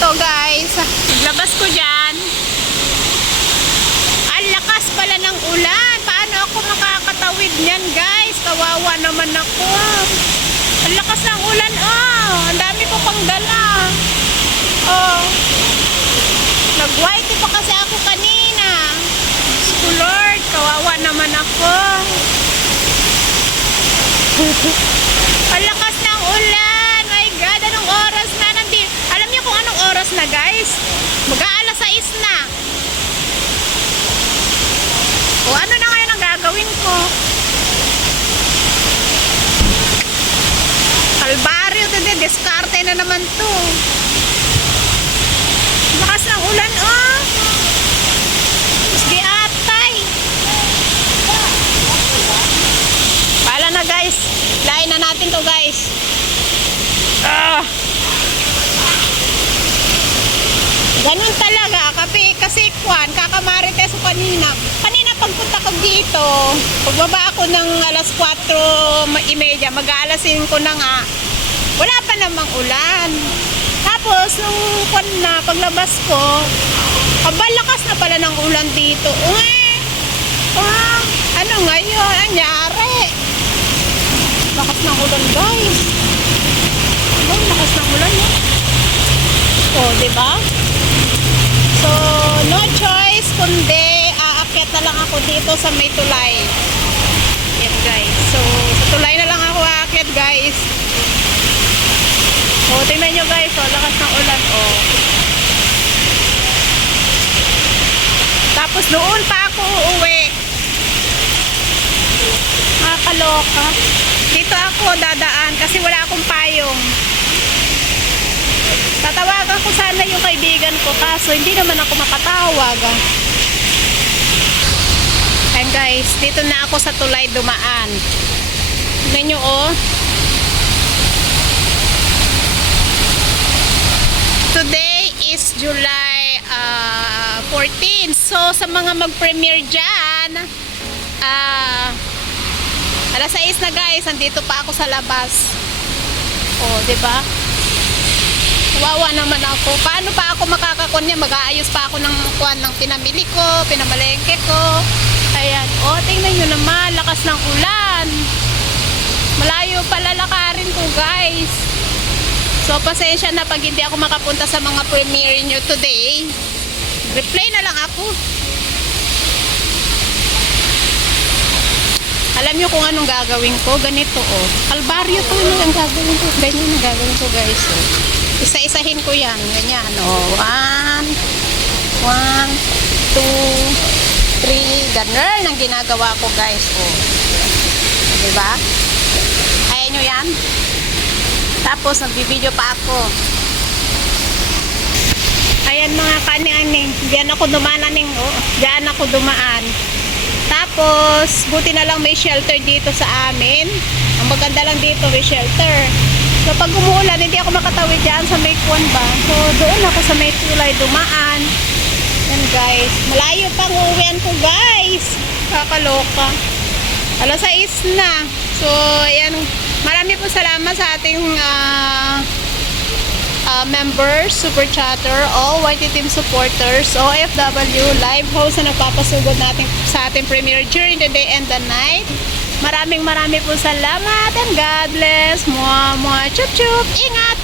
dito guys. Naglabas ko dyan. Ang lakas pala ng ulan. Paano ako makakatawid niyan guys? Kawawa naman ako. Ang lakas ng ulan. Oh, ang dami ko pang dala. Oh. Nag-whitey pa kasi ako kanina. Lord, kawawa naman ako. Ang lakas ng ulan. My God, anong oras na nandito? Alam niyo kung anong oras na guys? Mag-aalas 6 na. O ano na ngayon ang gagawin ko? Kalbaryo, diskarte na naman to. Lakas ng ulan, oh. Sige atay. Pala na guys. Lain na natin to guys. Ganun talaga. Kasi kwan, kakamarites ko kanina. Kanina pagpunta ko dito, pagbaba ako ng alas 4:30, mag-aalas 5 na nga. Wala pa namang ulan. Tapos, nung kwan na, paglabas ko, lakas na pala ng ulan dito. Ano ngayon? Anyari? Lakas ng ulan guys. Lakas ng ulan eh. Oh, diba? So, no choice kundi aakyat na lang ako dito sa may tulay. Yan guys. So, sa tulay na lang ako aakyat guys. Oh, tingnan nyo guys. Oh, lakas ng ulan. Oh. Tapos doon pa ako uuwi. Nakakaloka. Dito ako dadaan kasi wala akong payong. Tatawagan ko sana yung kaibigan ko kaso hindi naman ako makatawag. And guys, dito na ako sa tulay dumaan. Tignan nyo oh. Today is July 14. So sa mga mag-premiere dyan, alas 6 na guys, andito pa ako sa labas. Oh, 'di ba? Wawa naman ako. Paano pa ako makakakon niya? Mag-aayos pa ako ng kuan ng pinamili ko, pinamalengke ko. Ayan. Oh, tingnan niyo naman, lakas ng ulan. Malayo pala lakarin ko, guys. So, pasensya na pag hindi ako makapunta sa mga premiere nyo today. Replay na lang ako. Alam nyo kung anong gagawin ko? Ganito, oh. Kalbaryo to na ang gagawin ko. Ganyan ang gagawin ko, guys. Oh. Isa-isahin ko yan. Ganyan, oh. 1, 2, 3. Ganun ang ginagawa ko, guys. Oh. Diba? Kaya nyo yan? Tapos, nagbibideo pa ako. Ayan mga kani-ani. Diyan ako dumaan, oh. Diyan ako dumaan. Tapos, buti na lang may shelter dito sa amin. Ang maganda lang dito, may shelter. So, pag umuulan, hindi ako makatawid dyan sa may kwan ba. So, doon ako sa may tulay dumaan. Yan guys. Malayo pang uwian ko guys. Kakaloka. Alas 6 na. So, ayan. Marami po salamat sa ating members, super chatter, all YT team supporters, OFW, live host na nagpapasugod natin sa ating premiere during the day and the night. Marami po salamat and God bless. Chup chup. Ingat.